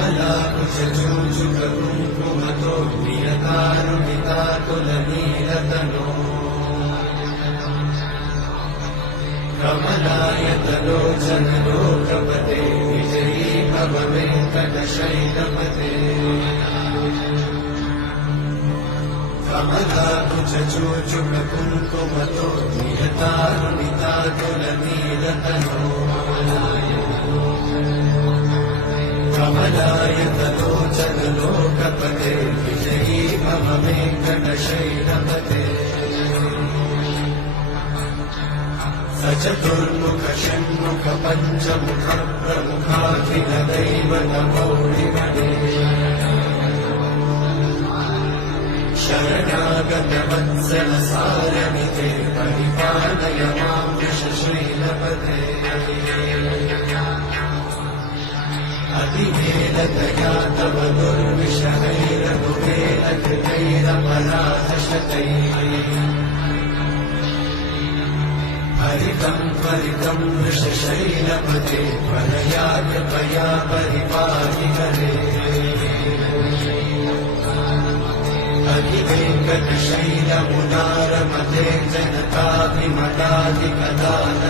कमलाकुचूचुककुङ्कुमतो प्रियकारुणितातुलनीलतनो कमलायतलोचनलोकपते विजयी भव वेङ्कटशैलपते कमलाकुचूचुककुङ्कुमतो प्रियकारुणितातुलनीलतनो कमलायतलोचनलोकपते विजयी भव वेङ्कटशैलपते सचतुर्मुख षण्मुख पञ्चमुख प्रमुखाखिल दैवतमौलिमणे शरणागत वत्सल सारमिते परिपालय मां वृषशैलपते अतिवेदतया तव दुर्विषहैरघुवेलकृतैरपराधशतैः हरितं परितं वृषशैलपते त्वरया कृपया परिपाहि हरे अधिवेङ्कटशैलमुदारमते जनताभिमताधिकदान